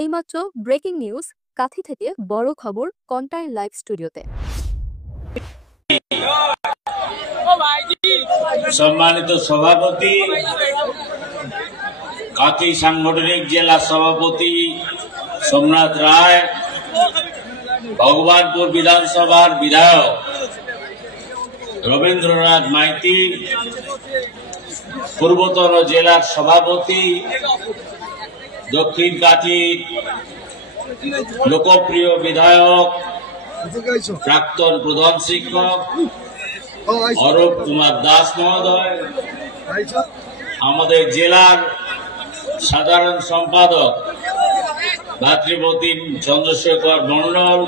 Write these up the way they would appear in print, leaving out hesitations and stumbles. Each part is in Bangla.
এইমাত্র ব্রেকিং নিউজ কাথি থেকে বড় খবর কন্টাইন লাইভ স্টুডিওতে। সম্মানিত সভাপতি, কাথি সাংগঠনিক জেলা সভাপতি সোমনাথ রায়, ভগবানপুর বিধানসভার বিধায়ক রবীন্দ্রনাথ মাইতি, পূর্বতন জেলার সভাপতি, দক্ষিণ কাথির লোকপ্রিয় বিধায়ক, প্রাক্তন প্রধান শিক্ষক অরূপ কুমার দাস মহোদয়, আমাদের জেলার সাধারণ সম্পাদক ভাতৃপতি চন্দ্রশেখর মন্ডল,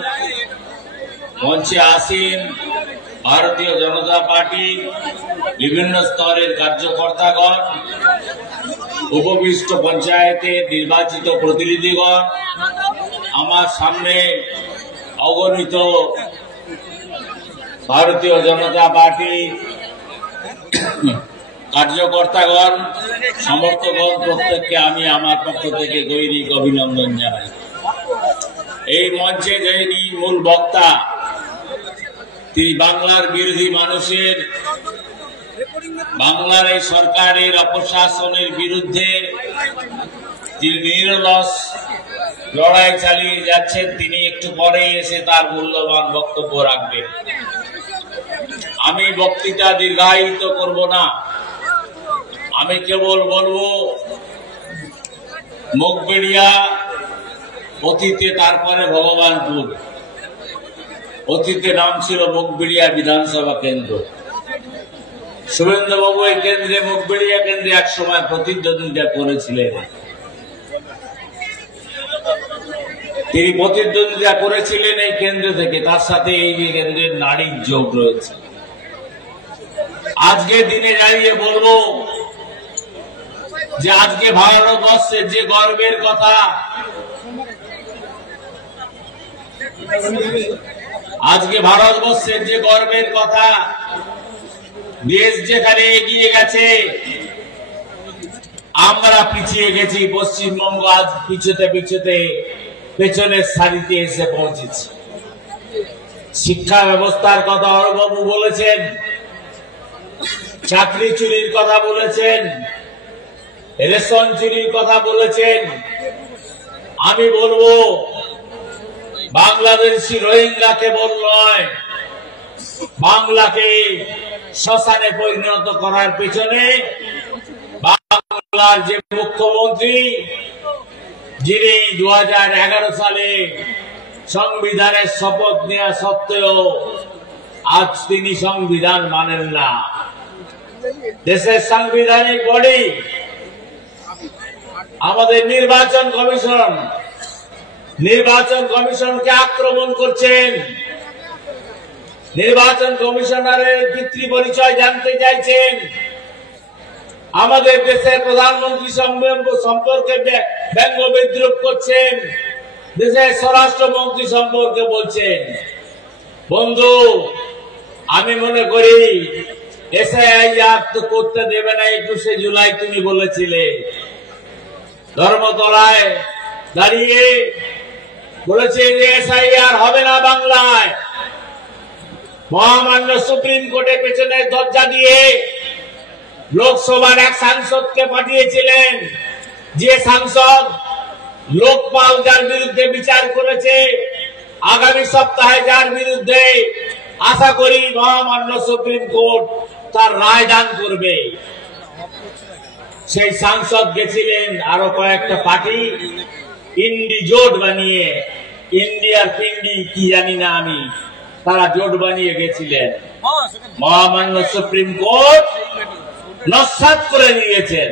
মঞ্চে আসীন ভারতীয় জনতা পার্টি বিভিন্ন স্তরের কার্যকর্তাগণ, উপবিষ্ট পঞ্চায়েতের নির্বাচিত প্রতিনিধিগণ, আমার সামনে অগণিত ভারতীয় জনতা পার্টি কার্যকর্তাগণ, সমর্থকগণ, প্রত্যেককে আমি আমার পক্ষ থেকে গৈরিক অভিনন্দন জানাই। এই মঞ্চে যিনি মূল বক্তা, তিনি বাংলার বিরোধী মানুষের, বাংলার এই সরকারের অপশাসনের বিরুদ্ধে যিনি নিরলস লড়াই চালিয়ে যাচ্ছেন, তিনি একটু পরে এসে তার মূল্যবান বক্তব্য রাখবেন। আমি বক্তৃতা দীর্ঘায়িত করব না, আমি কেবল বলবো মুখবেড়িয়া, অতীতে তারপরে ভগবানপুর, অতীতে নাম ছিল মুখবেড়িয়া বিধানসভা কেন্দ্র। শুভেন্দুবাবু এই কেন্দ্রে, মুখবেড়িয়া কেন্দ্রে এক সময় প্রতিদ্বন্দ্বিতা করেছিলেন। তিনি প্রতিদ্বন্দ্বিতা করেছিলেন এই কেন্দ্র থেকে, তার সাথে এই যে কেন্দ্রের নারীর যোগ রয়েছে। আজকে দিনে দাঁড়িয়ে বলবো যে আজকে ভারতবর্ষের যে গর্বের কথা, আজকে ভারতবর্ষের যে গর্বের কথা, দেশ যেখানে এগিয়ে গেছে আমরা পিছিয়ে গেছি। পশ্চিমবঙ্গ আজ পিছুতে পিছুতে পেছনের সারিতে এসে পৌঁছেছে। শিক্ষা ব্যবস্থার কথা অরবাবু বলেছেন, চাকরি চুরির কথা বলেছেন, রেশন চুরির কথা বলেছেন। আমি বলবো বাংলাদেশি রোহিঙ্গা কেবল নয়, বাংলাকে শ্মশানে পরিণত করার পেছনে বাংলার যে মুখ্যমন্ত্রী, যিনি 2011 সালে সংবিধানের শপথ নেওয়া সত্ত্বেও আজ তিনি সংবিধান মানেন না। দেশের সাংবিধানিক বডি আমাদের নির্বাচন কমিশনকে আক্রমণ করছেন। নির্বাচন কমিশনারের পিতৃ পরিচয় জানতে চাইছেন। আমাদের দেশের প্রধানমন্ত্রী সম্পর্কে ব্যঙ্গ বিদ্রুপ করছেন। দেশের স্বরাষ্ট্রমন্ত্রী সম্পর্কে বলছেন। বন্ধু, আমি মনে করি এসআইআর তো করতে দেবে না, 21শে জুলাই তুমি বলেছিলে। ধর্মতলায় দাঁড়িয়ে বলেছে যে এসআইআর হবে না বাংলায়। মহামান্য সুপ্রিম কোর্টে পেছনের দরজা দিয়ে লোকসভার এক সাংসদকে পাঠিয়েছিলেন, যে সাংসদ লোকপাল যার বিরুদ্ধে বিচার করেছে, আগামী সপ্তাহে যার বিরুদ্ধে আশা করি মহামান্য সুপ্রিম কোর্ট তার রায় দান করবে। সেই সাংসদ গেছিলেন আরো কয়েকটা পার্টি ইন্ডি জোট বানিয়ে, ইন্ডিয়ার পিন্ডি কি জানি না আমি, তারা জোট বানিয়ে গেছিলেন। মহামান্য সুপ্রিম কোর্ট নস্যাৎ করে নিয়েছেন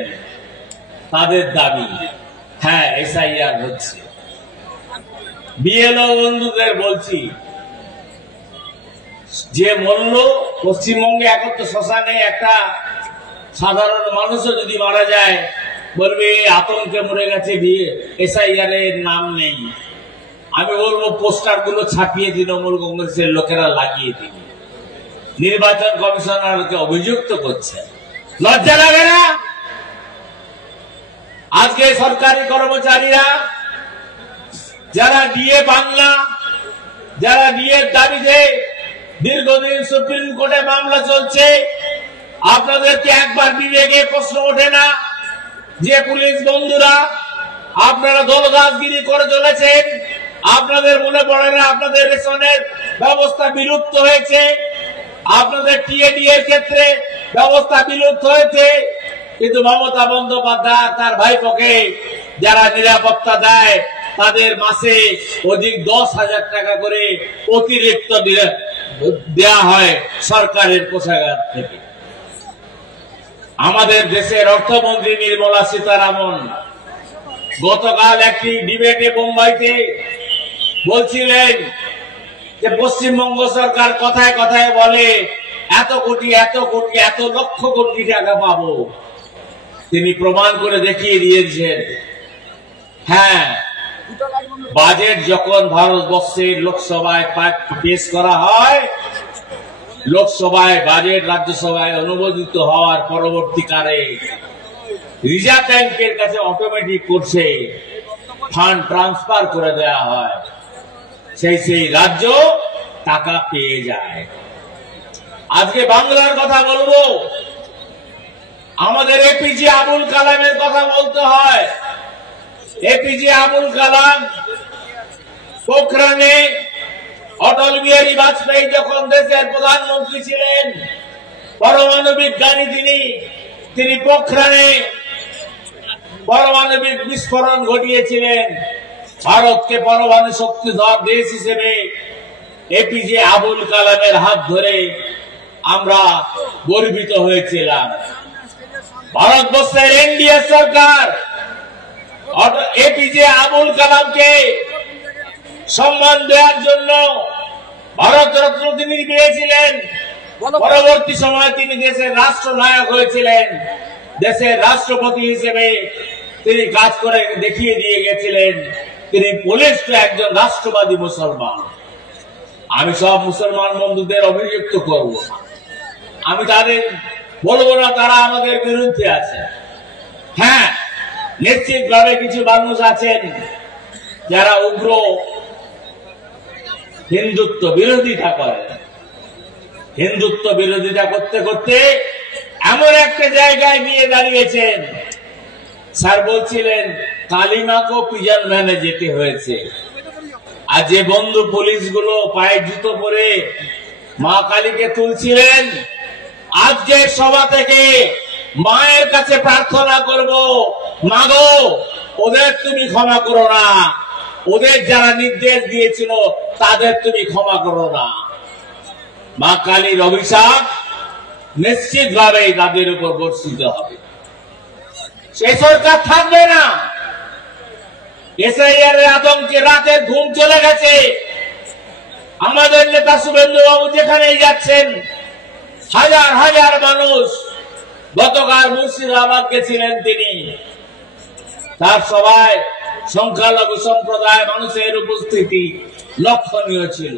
তাদের দাবি। হ্যাঁ, এসআইআর হচ্ছে। বিএলও বন্ধুদের বলছি, যে মূল্য পশ্চিমবঙ্গে এখন তো শ্মশানে একটা সাধারণ মানুষও যদি মারা যায় বলবে আতঙ্কে মরে গেছে, এসআইআর এর নাম নেই। আমি বলবো পোস্টার গুলো ছাপিয়ে তৃণমূল কংগ্রেসের লোকেরা লাগিয়ে দিন। নির্বাচন কমিশনারকে অভিযুক্ত করছে, লজ্জা লাগে না? আজকে সরকারি কর্মচারীরা যারা ডিএ বাংলা, যারা ডিএর দাবিতে দীর্ঘদিন সুপ্রিম কোর্টে মামলা চলছে, আপনাদেরকে একবার বিবেকে প্রশ্ন ওঠে না যে পুলিশ বন্ধুরা আপনারা দলদাসগিরি করে চলেছেন? আপনাদের মনে পড়ে না আপনাদের রেশনের ব্যবস্থা বিলুপ্ত হয়েছে, আপনাদের টিএডি এর ক্ষেত্রে ব্যবস্থা বিলুপ্ত হয়েছে, কিন্তু মমতা বন্দ্যোপাধ্যায় তার ভাইপোকে যারা নিরাপত্তা দেয় তাদের মাসে অধিক 10,000 টাকা করে অতিরিক্ত দেয়া হয় সরকারের কোষাগার থেকে। আমাদের দেশের অর্থমন্ত্রী নির্মলা সীতারামন গতকাল একটি ডিবেটে মুম্বাইতে বলছিলেন যে পশ্চিমবঙ্গ সরকার কথায় কথায় বলে এত কোটি এত কোটি এত লক্ষ কোটি টাকা পাবো। তিনি প্রমাণ করে দেখিয়ে দিয়েছেন, হ্যাঁ, বাজেট যখন ভারতবর্ষের লোকসভায় পেশ করা হয়, লোকসভায় বাজেট রাজ্যসভায় অনুমোদিত হওয়ার পরবর্তীকালে রিজার্ভ ব্যাংকের কাছে অটোমেটিক করছে ফান্ড ট্রান্সফার করে দেওয়া হয়, সেই রাজ্য টাকা পেয়ে যায়। আজকে বাংলার কথা বলবো, আমাদের এপিজে আবুল কালামের কথা বলতে হয়। এপিজে আবুল কালাম পোখরানে অটল বিহারী বাজপেয়ী যখন দেশের প্রধানমন্ত্রী ছিলেন, পরমাণু বিজ্ঞানী তিনি পোখরানে পারমাণবিক বিস্ফোরণ ঘটিয়েছিলেন। ভারতকে পরমাণু শক্তিধর দেশ হিসেবে এপিজে আবুল কালামের হাত ধরে আমরা গর্বিত হয়েছিলাম। ভারতবর্ষের এনডিএ সরকার এপিজে আবুল কালামকে সম্মান দেওয়ার জন্য ভারতরত্ন তিনি পেয়েছিলেন। পরবর্তী সময়ে তিনি দেশের রাষ্ট্রনায়ক হয়েছিলেন, দেশের রাষ্ট্রপতি হিসেবে তিনি কাজ করে দেখিয়ে দিয়ে গেছিলেন। তিনি বলিষ্ঠ একজন রাষ্ট্রবাদী মুসলমান। আমি সব মুসলমান বন্ধুদের অভিযুক্ত করব, আমি তাদের বলবো না তারা আমাদের বিরুদ্ধে আছে। হ্যাঁ, নিশ্চিতভাবে কিছু মানুষ আছেন যারা উগ্র হিন্দুত্ব বিরোধিতা করেন। হিন্দুত্ব বিরোধিতা করতে করতে এমন একটা জায়গায় নিয়ে দাঁড়িয়েছেন, স্যার বলছিলেন কালিমাকেও প্রিজন ভ্যানে যেতে হয়েছে। আর যে বন্ধু পুলিশগুলো পায়ে জুতো পরে মা কালীকে তুলছিলেন, আজকের সভা থেকে মায়ের কাছে প্রার্থনা করব, মাগো ওদের তুমি ক্ষমা করো না, ওদের যারা নির্দেশ দিয়েছিল তাদের তুমি ক্ষমা করো না। মা কালীর অভিশাপ নিশ্চিতভাবে তাদের উপর বর্ষিত হবে। সে সরকার থাকবে না। এসআইআর এর আতঙ্কে রাতের ঘুম চলে গেছে। আমাদের নেতা শুভেন্দু বাবু যেখানেই যাচ্ছেন, হাজার হাজার মানুষ। গতকাল মুর্শিদাবাদ গেছিলেন তিনি, তার সভায় সংখ্যালঘু সম্প্রদায় মানুষের উপস্থিতি লক্ষণীয় ছিল।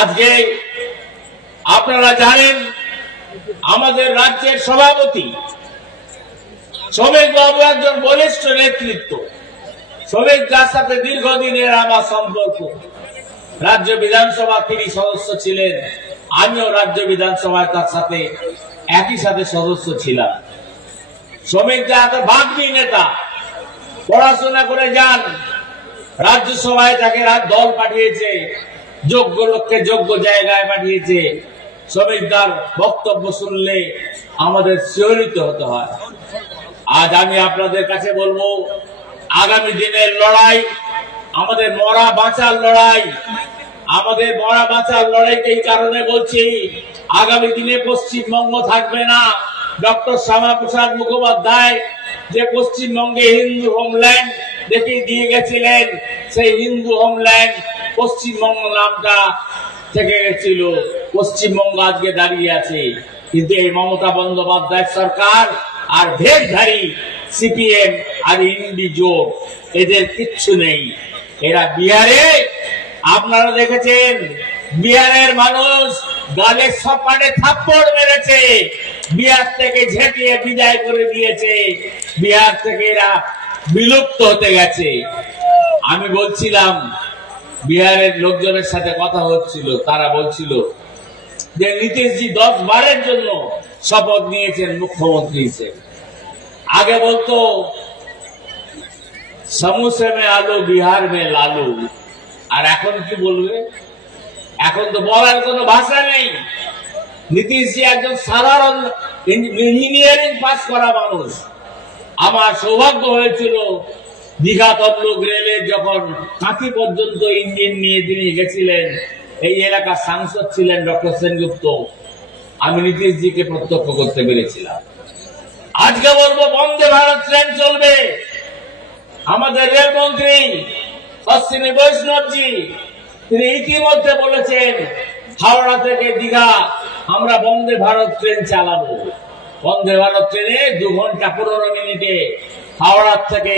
আজকে আপনারা জানেন আমাদের রাজ্যের সভাপতি শ্রমিক বাবু একজন বলিষ্ঠ নেতৃত্ব। শ্রমিকদের সাথে দীর্ঘদিনের আমার সম্পর্ক। রাজ্য বিধানসভা তিনি সদস্য ছিলেন, আমিও রাজ্য বিধানসভায় তার সাথে একই সাথে সদস্য ছিলাম। শ্রমিকদের এত ভাগ্যী নেতা, পড়াশোনা করে যান, রাজ্যসভায় তাকে দল পাঠিয়েছে, যোগ্য লোককে যোগ্য জায়গায় পাঠিয়েছে। শ্রমিকদের বক্তব্য শুনলে আমাদের শিহরিত হতে হয়। আজ আমি আপনাদের কাছে বলবো, আগামী দিনের লড়াই আমাদের মরা বাঁচার লড়াই। আমাদের মরা বাঁচার লড়াইকে এই কারণে বলছি, আগামী দিনে পশ্চিমবঙ্গ থাকবে না। ডক্টর শ্যামাপ্রসাদ মুখোপাধ্যায় যে পশ্চিমবঙ্গে হিন্দু হোমল্যান্ড দেখিয়ে দিয়ে গেছিলেন, সেই হিন্দু হোমল্যান্ড পশ্চিমবঙ্গ নামটা থেকে গেছিল। পশ্চিমবঙ্গ আজকে দাঁড়িয়ে আছে, কিন্তু এই মমতা বন্দ্যোপাধ্যায় সরকার আর ভেগধারী সিপিএম আর ইন্ডি জোট, এদের কিচ্ছু নেই। এরা বিহারে, আপনারা দেখেছেন বিহারের মানুষ গালে সপাটে থাপ্পড় মেরেছে, বিহার থেকে ঝেঁটিয়ে বিদায় করে দিয়েছে। বিহার থেকে এরা বিলুপ্ত হতে গেছে। আমি বলছিলাম, বিহারের লোকজনের সাথে কথা হচ্ছিল, তারা বলছিল যে নীতিশজি 10 বারের জন্য শপথ নিয়েছেন মুখ্যমন্ত্রী হিসেবে। আগে বলতো সমুসে মে আলু বিহার মে লালু, আর এখন কি বলবে? এখন তো বলার কোনো ভাষা নেই। নীতিশজি একজন সাধারণ ইঞ্জিনিয়ারিং পাস করা মানুষ। আমার সৌভাগ্য হয়েছিল দীঘা তমলুক রেলে যখন কাঁথি পর্যন্ত ইঞ্জিন নিয়ে তিনি গেছিলেন, এই এলাকার সাংসদ ছিলেন ডক্টর সেনগুপ্ত, আমি নীতিশজিকে প্রত্যক্ষ করতে পেরেছিলাম। আজকে বলবো বন্দে ভারত ট্রেন চলবে। আমাদের রেলমন্ত্রী অশ্বিনী বৈষ্ণবজি তিনি ইতিমধ্যে বলেছেন হাওড়া থেকে দীঘা আমরা বন্দে ভারত ট্রেন চালাবো। বন্দে ভারত ট্রেনে 2 ঘন্টা 15 মিনিটে হাওড়া থেকে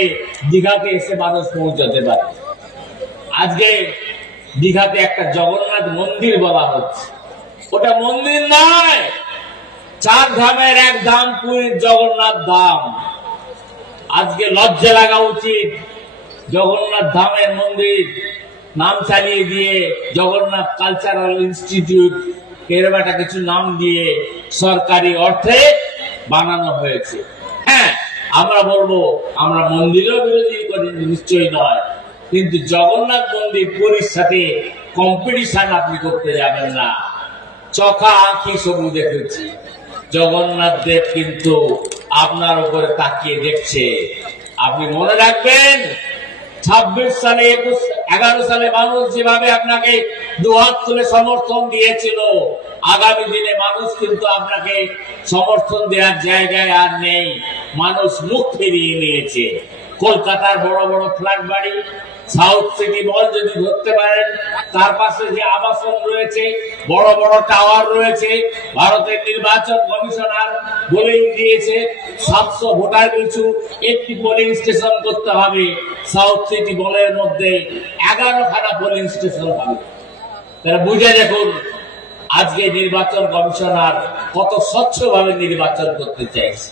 দীঘাতে এসে মানুষ পৌঁছাতে পারে। আজকে দীঘাতে একটা জগন্নাথ মন্দির বলা হচ্ছে, ওটা মন্দির নয়, 4 ধামের এক ধাম পুরীর জগন্নাথ ধাম। আজকে লজ্জা লাগা উচিত, জগন্নাথ ধামের মন্দির নাম চালিয়ে দিয়ে জগন্নাথ কালচারাল ইনস্টিটিউট এরকম একটা কিছু নাম দিয়ে সরকারি অর্থে বানানো হয়েছে। হ্যাঁ, আমরা বলবো আমরা মন্দিরেও বিরোধী করি, নিশ্চয়ই নয়, কিন্তু জগন্নাথ মন্দির পুরীর সাথে কম্পিটিশন আপনি করতে যাবেন না। চোখা আঁখি সবু দেখেছি, জগন্নাথ দেব কিন্তু আপনার উপরে তাকিয়ে দেখছে। আপনি মনে রাখবেন 26 সালে 11 সালে মানুষ যেভাবে আপনাকে দুহাত তুলে সমর্থন দিয়েছিল, আগামী দিনে মানুষ কিন্তু আপনাকে সমর্থন দেওয়ার জায়গায় আর নেই। মানুষ মুখ ফিরিয়ে নিয়েছে। কলকাতার বড় বড় ফ্ল্যাট বাড়ি, সাউথ সিটি মল যদি ধরতে পারেন, তার পাশে যে আবাসন রয়েছে, বড় বড় টাওয়ার রয়েছে, ভারতের নির্বাচন কমিশনার বলেই দিয়েছে 700 ভোটার পিছু একটি পোলিং স্টেশন করতে হবে। সাউথ সিটি মলের মধ্যে 11খানা পোলিং স্টেশন হবে। তারা বুঝে দেখুন আজকে নির্বাচন কমিশনার কত স্বচ্ছভাবে নির্বাচন করতে চাইছে,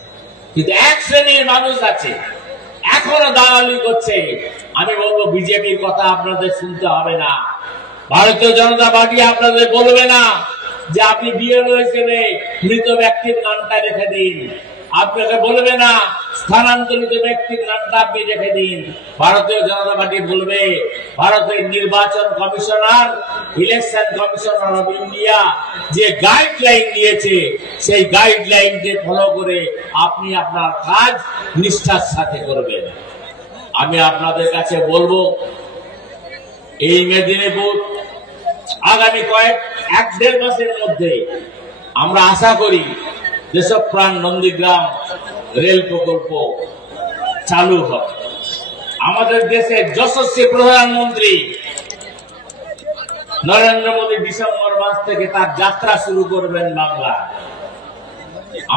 কিন্তু এক শ্রেণীর মানুষ আছে এখনো দালালি করছে। আমি বলবো বিজেপির কথা আপনাদের শুনতে হবে না, ভারতীয় জনতা পার্টি আপনাদের বলবে না যে আপনি বিএলও হিসেবে মৃত ব্যক্তির নামটা রেখে দিন, আপনাকে বলবে না স্থানান্তরিত ব্যক্তির নামটা আপনি রেখে দিন। ভারতীয় জনতা পার্টি বলবে ভারতের নির্বাচন commissioner, election commissioner of India যে গাইডলাইন দিয়েছে, সেই গাইডলাইনকে ফলো করে আপনি আপনার কাজ নিষ্ঠার সাথে করবেন। আমি আপনাদের কাছে বলবো এই মেদিনীপুর আগামী 1-1.5 মাসের মধ্যে আমরা আশা করি দেশপ্রাণ নন্দীগ্রাম রেল প্রকল্প চালু হবে। আমাদের দেশের যশস্বী প্রধানমন্ত্রী নরেন্দ্র মোদী ডিসেম্বর মাস থেকে তার যাত্রা শুরু করবেন বাংলা।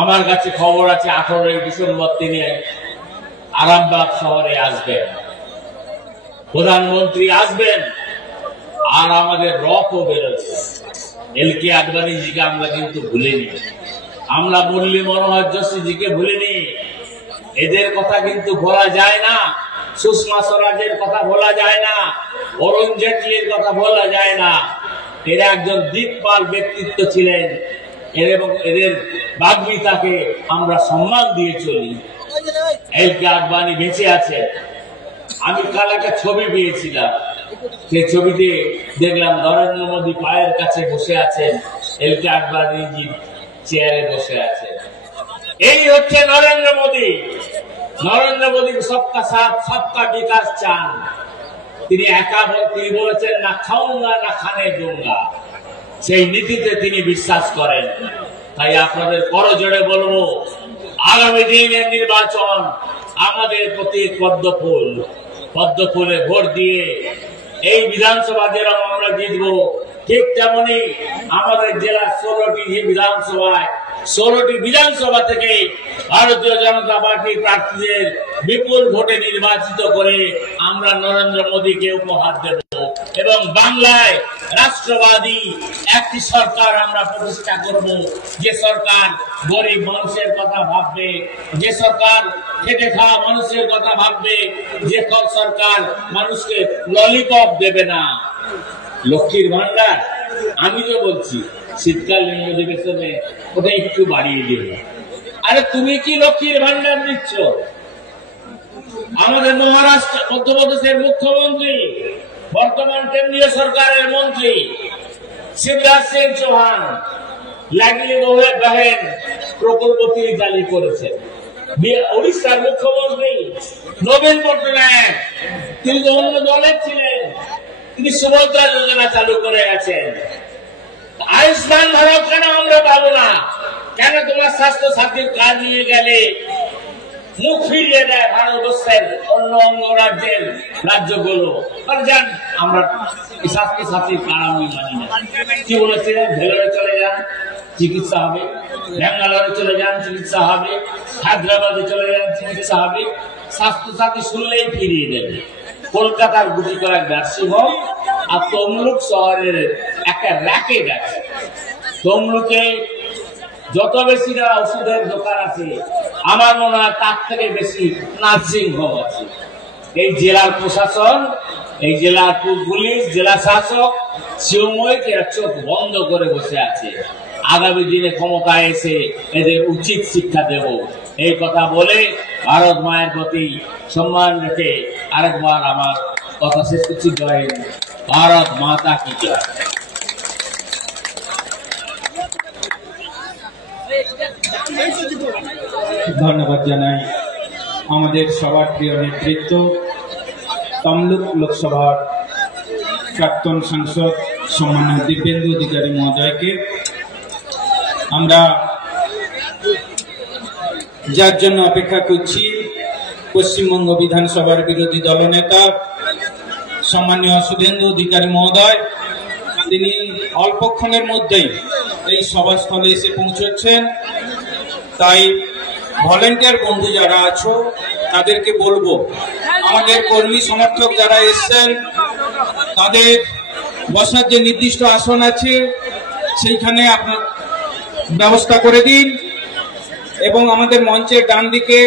আমার কাছে খবর আছে 18 ডিসেম্বর তিনি আরামবাগ শহরে আসবেন, প্রধানমন্ত্রী আসবেন, আর আমাদের রথও বেরোচ্ছে। এলকে আদবানিজিকে আমরা কিন্তু ভুলিনি, আমরা মুরলী মনোহর যোশীজিকে ভুলিনি। এদের কথা কিন্তু ভোলা যায় না, সুষমা স্বরাজের কথা ভোলা যায় না, অরুণ জেটলির কথা ভোলা যায় না। এরা একজন দিকপাল ব্যক্তিত্ব ছিলেন, এবং এদের বাগ্মিতাকে আমরা সম্মান দিয়ে চলি। এলকে আদবানি বেঁচে আছে। আমি কাল একটা ছবি পেয়েছিলাম, সেই ছবিতে দেখলাম নরেন্দ্র মোদী পায়ের কাছে বসে আছেন, এলকে আদবানিজি চেয়ারে বসে আছেন। এই হচ্ছে নরেন্দ্র মোদী। নরেন্দ্র মোদী সবকা সাথ সবকা বিকাশ চান। তিনি তিনি বলেছেন না খাউঙ্গা না খানে দুঙ্গা, সেই নীতিতে তিনি বিশ্বাস করেন। তাই আপনাদের করজোড়ে বলবো আগামী দিনের নির্বাচন আমাদের প্রতি পদ্মফুলে ভোট দিয়ে এই বিধানসভা যেরকম আমরা জিতবো, ঠিক তেমনি আমাদের জেলার 16টি বিধানসভায় 16টি বিধানসভা থেকে ভারতীয় জনতা পার্টির প্রার্থীদের বিপুল ভোটে নির্বাচিত করে আমরা নরেন্দ্র মোদীকে উপহার দেব। এবং বাংলায় রাষ্ট্রবাদী একটি সরকার আমরা প্রতিষ্ঠা করব, যে সরকার গরিব মানুষের কথা ভাববে, যে সরকার খেটে খাওয়া মানুষের কথা ভাববে, যে সরকার মানুষকে ললিপপ দেবে না। লক্ষ্মীর ভান্ডার আমি তো বলছি শীতকালীন অধিবেশনে ওটা একটু বাড়িয়ে দেবে। আরে তুমি কি লক্ষ্মীর ভান্ডার দিচ্ছ? আমাদের মহারাষ্ট্র মধ্যপ্রদেশের মুখ্যমন্ত্রী, বর্তমান কেন্দ্রীয় সরকারের মন্ত্রী শিবরাজ সিং চৌহান লাডলি বহেন প্রকল্পটি জারি করেছেন। উড়িষ্যার মুখ্যমন্ত্রী নবীন পট্টনায়ক, তিনি তো অন্য দলের ছিলেন, তিনি সুভদ্রা যোজনা চালু করে গেছেন। আয়ুষ্মান ভারত কেন আমরা পাবো না? কেন তোমার স্বাস্থ্য সাথীর কাজ নিয়ে গেলে মুখ ফিরিয়ে দেয় ভারতবর্ষের অন্য অঙ্গ রাজ্যের রাজ্যগুলো? যান, আমরা স্বাস্থ্য সাথীর কাজ আমি মানি না। কি বলেছিলেন? ভেলোরে চলে যান, চিকিৎসা হবে। ব্যাঙ্গালোরে চলে যান, চিকিৎসা হবে। হায়দ্রাবাদে চলে যান, চিকিৎসা হবে। স্বাস্থ্য সাথী শুনলেই ফিরিয়ে দেবে। কলকাতার গুটি কয়েক নার্সিং হোম আর তমলুক শহরের একটা র্যাকেট আছে। তমলুকে যত বেশি না ওষুধের দোকান আছে, আমার মনে হয় তার থেকে বেশি নার্সিং হোম আছে। এই জেলার প্রশাসন, এই জেলার পুলিশ, জেলা শাসক শিবময়কে চোখ বন্ধ করে বসে আছে। আগামী দিনে ক্ষমতায় এসে এদের উচিত শিক্ষা দেব, এই কথা বলে ভারত মায়ের প্রতি সম্মান রেখে আরেকবার আমার কথা শেষ করছি। জয় হিন্দ, ভারত মাতা কি জয়। ধন্যবাদ জানাই আমাদের সবার প্রিয় নেতৃত্ব তমলুক লোকসভার প্রাক্তন সাংসদ সম্মানীয় দিব্যেন্দু অধিকারী মহোদয়কে। আমরা যার জন্য অপেক্ষা করছি, পশ্চিমবঙ্গ বিধানসভার বিরোধী দলনেতা সম্মানীয় শুভেন্দু অধিকারী মহোদয়, তিনি অল্পক্ষণের মধ্যেই এই সভাস্থলে এসে পৌঁছচ্ছেন। তাই ভলেন্টিয়ার বন্ধু যারা আছো তাদেরকে বলবো, আমাদের কর্মী সমর্থক যারা এসছেন তাদের বসার যে নির্দিষ্ট আসন আছে সেইখানে আপনার ব্যবস্থা করে দিন, এবং আমাদের মঞ্চের ডান দিকে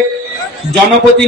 জনপ্রতিনিধি